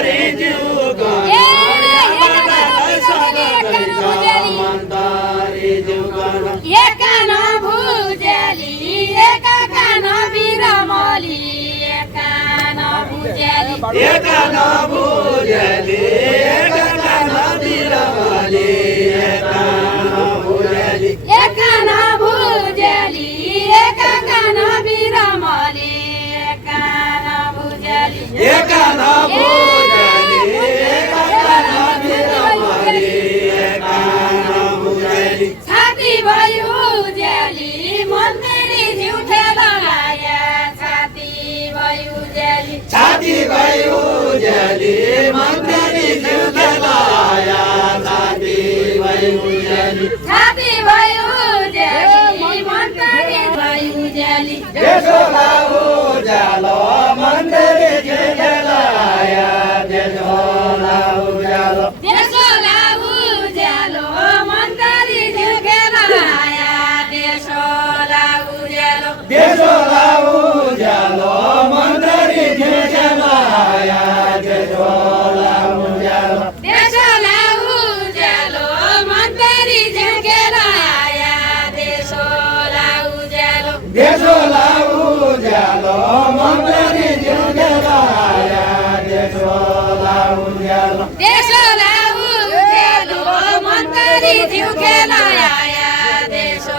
मन्दारी जिउको मन्दारी जिउको एक नभुजेली एक कान बिरमली एक नभुजेली एक नभुजेली एक कान बिरमली एक नभुजेली एक नभुजेली एक कान बिरमली एक नभुजेली एक नभुजेली एक कान बिरमली एक नभुजेली छाती भयो जेली मन्दिरी जिउ खेलाया छाती भयो जेली छाती भयो जेली मन्दिरी जिउ खेलाया छाती भयो जेली छाती भयो जेली मन्दिरी भयो जेली देशो लाउ जालो मन्दिरी जिउ खेलाया देशो लाउ जालो देशो लाउ जालो मन्दिरी जिउ खेलाया देशो लाउ जालो देशो लाउ जालो मन्दिरी जिउ खेलाया देशो लाउ जालो देशो लाउ जालो मन्दिरी जिउ खेलाया देशो लाउ जालो देशो लाउ जालो मन्दिरी जिउ खेलाया देशो लाउ जालो देशो लाउ जालो मन्दिरी जिउ खेलाया देशो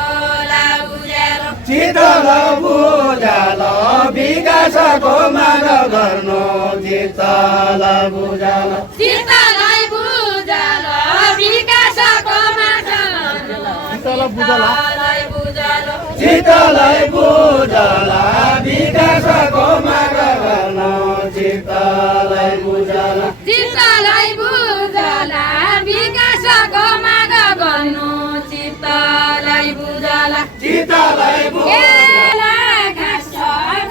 लाउ जालो शीतल बुझालो विकासको माग गर्नु शीतल बुझालो सीतालाई बुझालो विकासको सीतालाई बुझालो शीतलै बुझाला विकासको माग गर्नु शीतलै बुझाला सीतालाई बुझाला विकासको माग गर्नु सीतालाई बुझाला शीतलै केला घाँस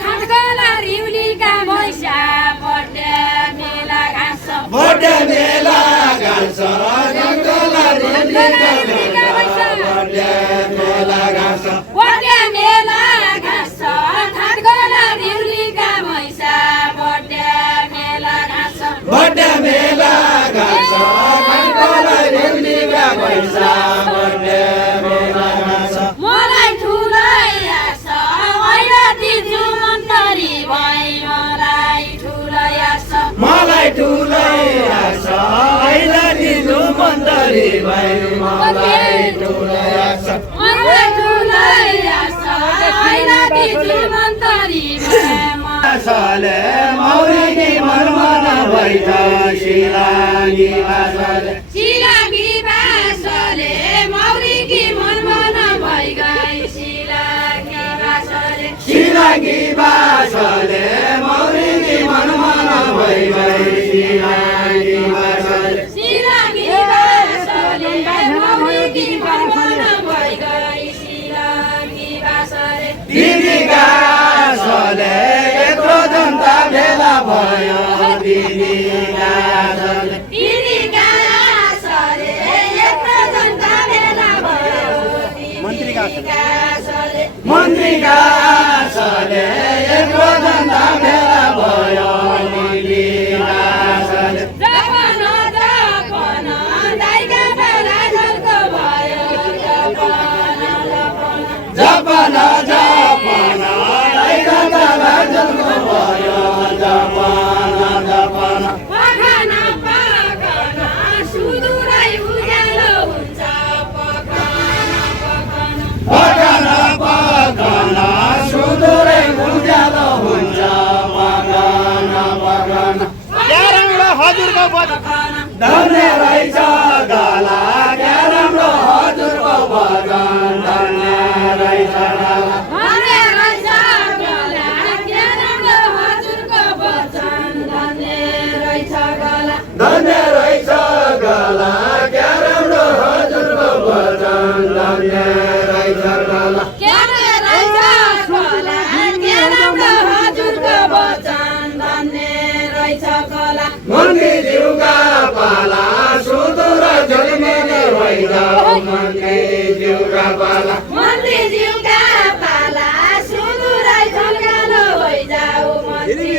घाँसगोला रिउलीका मैसा बड्या मेला घाँस बड्या मेला घाँस जङ्गला रिउलीका बड्या मेला घाँस बड्या मेला घाँस घाँसगोला रिउलीका मैसा बड्या मेला घाँस बड्या मेला घाँस जङ्गला रिउलीका पैसा बड्या मेला घाँस मलाई ठुलै आश होइन दिन्छु मन्तरी भई मलाई ठुलै आश मलाई ठुलै आश होइन दिनु मन्दरी भाइ मलाई ठुलै आश मलाई ठुलै आश होइन दिन्छु मन्तरी भई आशाले मौरीकी मनमन भइछ शिलागी आशाले शिलागी बासले मौरीकी मनमन भइगई शिलागी बासले शिलागी बासले मौरीकी मनमन भइगई शिलागी बासले शिलागी बासले मौरीकी मनमन भइगई शिलागी बासले दिदीका आशाले यत्रो जनता भेला भयो दिदीका आशाले दिदीका आशाले यत्रो जनता भेला भयो दिदीका आशाले मन्त्रीका आशाले यत्रो जनता भेला भयो मन्त्रीका आशाले जपन जपन दाइका बेला झल्को भयो जपन जपन जपन दाइका जन्म भयो जपन जपन पखन पखन सुदुरै उज्यालो हुन्छ पखन पखन पखन पखन सुदूरै उज्यालो हुन्छ पखन पखन धन्य रहेछ गला क्या राम्रो हजुरको भजन धन्य रहेछ गला धन्य रहेछ गला के राम्रो हजुरको वचन धन्य रहेछ गला धन्य रहेछ गला क्या राम्रो हजुरको भजन धन्य रहेछ गला के रहेछ गला के राम्रो हजुरको वचन धन्य रहेछ गला मन्त्री जिउका पाला सुदूर जन्मने होइन मन्त्री जिउका पाला मन्त्री जिउका पाला सुदुरै झल्कालो होइजाऊ मन्त्री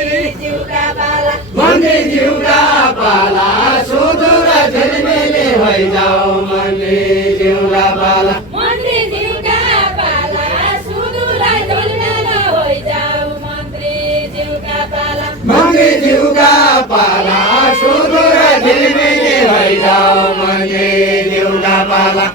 जिउका पाला मन्त्री जिउका पाला सुदूर झिलमिली भइजाऊ मन्त्री जिउका पाला मन्त्री जिउका पाला सुदूर झिलमिली भइजाऊ मन्त्री जिउका पाला मन्त्री जिउका पाला सुदूर झिलमिली भइजाऊ मन्त्री जिउका पाला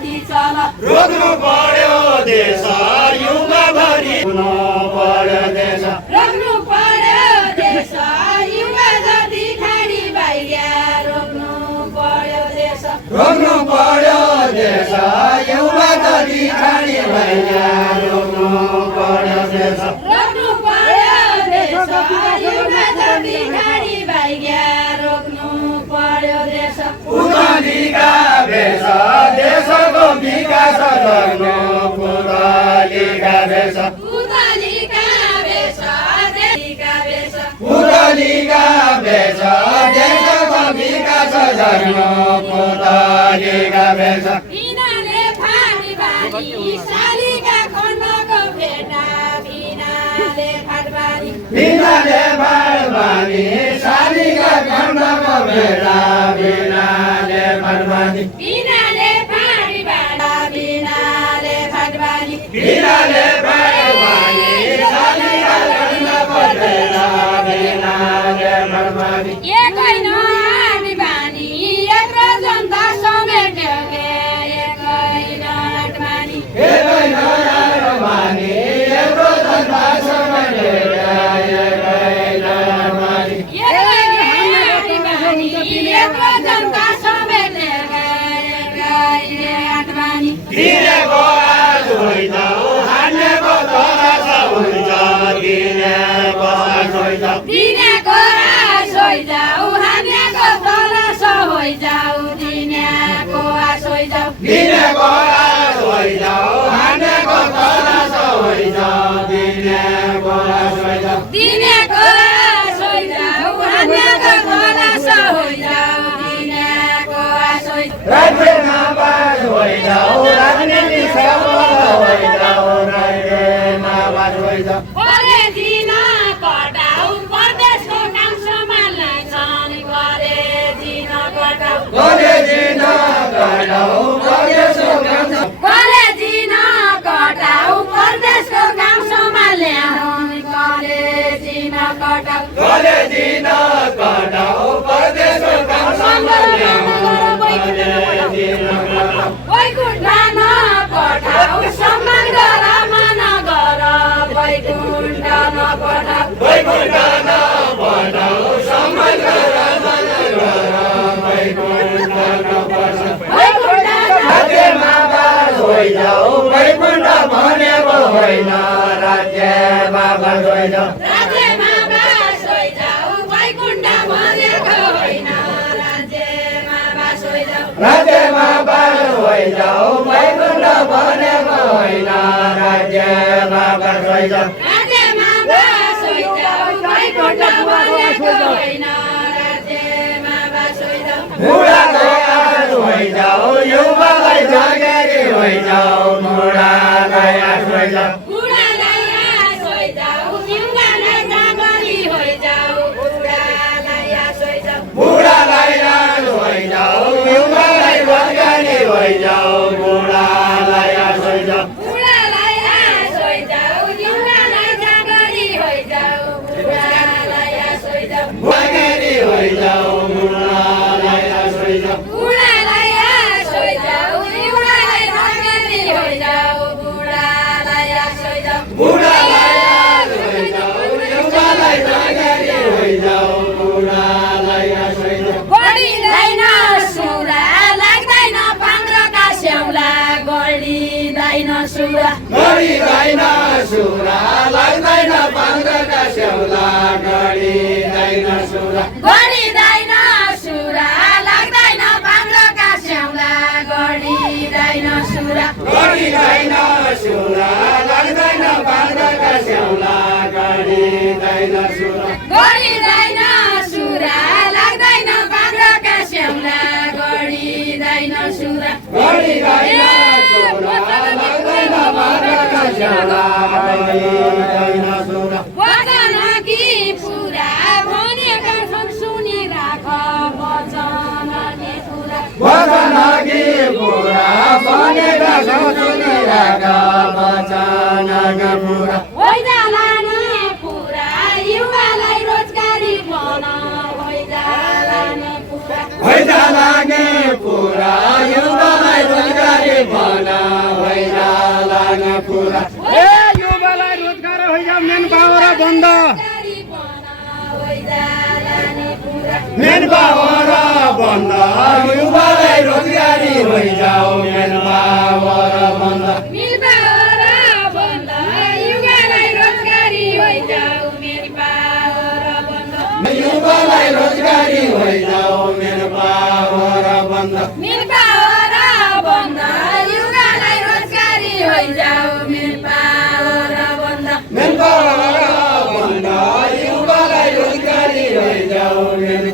रोक्नु पर्यो देश युवाभरि रोक्नु पर्यो देश युवा जति खाडी बाहिर रोक्नु पर्यो देश रोक्नु पर्यो देश युवा जति खाडी बाहिर रोक्नु पर्यो देश रोक्नु पर्यो देश युवा जति खाडी बाहिर रोक्नु पर्यो देश उदालीका भेष देशको विकास गर्नु उदालीका भेष उदालीका भेष देशका भेष उदालीका भेष देशको विकास गर्नु उदालीका भेष बिनाले फाडी बानी शालिका खण्डको भेटा बिनाले फाडबानी बिनाले फाडबानी शालिका खण्डको भेटा बिनाले फाडबानी बिनाले फाडी बाडा बिनाले फाडबानी बिनाले फाडबानी शालिका खण्डको भेटा बिनाले फाडबानी एकै नआडी बानी एक्रो जनता समेट्यो गे एकै नआडबानी एकै नआडबानी एक्रो जनता समेट्यो एकै नआडबानी एकै नआडी बानी एक्रो जनता समेट्यो गे एकै नआडबानी दिनेको आज होइजाऊ हानेको तरास हुन्छ दिनेको आज होइजाऊ दिनेको आश होइजाऊ हानेको तलास होइजाऊ दिनेको आश होइजाऊ दिनेको आज होइजाऊ हानेको तरास होइजाऊ दिनेको आज होइजाऊ दिनेको आश होइजाऊ हानेको तलास होइजाऊ दिनेको आश होइजाऊ राज्यमा बास होइजाऊ राजनीति सफल होइजाऊ राज्यमा बास होइजाऊ गरे दिन कटाऊ परदेशको काम सम्हाल्न छन् गरे दिन कटाऊ गरे दिन कटाऊ परदेशको काम गरे दिन कटाऊ परदेशको काम सम्हाल्ने हुन् गरे दिन कटाऊ गरे दिन कटाऊ परदेशको काम सम्हाल्ने वैकुण्ठ नपठाऊ सम्मान गर मन गर वैकुण्ठ नपठाऊ वैकुण्ठ नपठाऊ सम्मान गर मन गर वैकुण्ठ नपठाऊ राज्यमा बास होइजाऊ वैकुण्ठ भनेको होइन राज्यमा बास होइजाऊ राज्यमा बास होइजाऊ वैकुण्ठ भनेको होइन राज्यमा बास होइजाऊ राज्यमा बास होइजाऊ वैकुण्ठ भनेको होइन राज्यमा बास होइजाऊ राज्यमा बास होइजाऊ वैकुण्ठ भनेको होइन राज्यमा बास होइजाऊ बुढाको आस होइजाऊ युवालाई जागेरी होइजाऊ बुढालाई आस होइजाऊ बुढालाई आस होइजाऊ युवालाई जागरी होइजाऊ बुढालाई गरिँदैन सुरा गरिँदैन सुरा लाग्दैन पाङ्ग्रोका स्याउला गरिँदैन सुरा गरिँदैन सुरा लाग्दैन बाँधका स्याउला गरिँदैन सुरा गरिँदैन सुरा लाग्दैन पाङ्ग्रोका स्याउला गरिँदैन सुरा गरिँदैन सुरा लाग्दैन बाँधका स्याउला गरिँदैन सुरा वचन कि पुरा भनेका छन् सुनिराख वचन कि पुरा वचन कि पुरा भनेका छौ सुनिराख वचन कि पुरा होइन नि पुरा युवालाई रोजगारी बन होइन पुरा होइन लागे पुरा युवालाई रोजगारी बना होइन लागे पुरा ए युवालाई रोजगार होइन मेन पावर बन्द मेन पावर बन्द युवालाई रोजगारी ହୋଇजाऊ मेन पावर बन्द युवालाई रोजगारी ହୋଇजाऊ मेन पावर बन्द मेन पावर बन्द युवालाई रोजगारी ହୋଇजाऊ मेन पावर बन्द मेन पावर बन्द युवालाई रोजगारी ହୋଇजाऊ मेन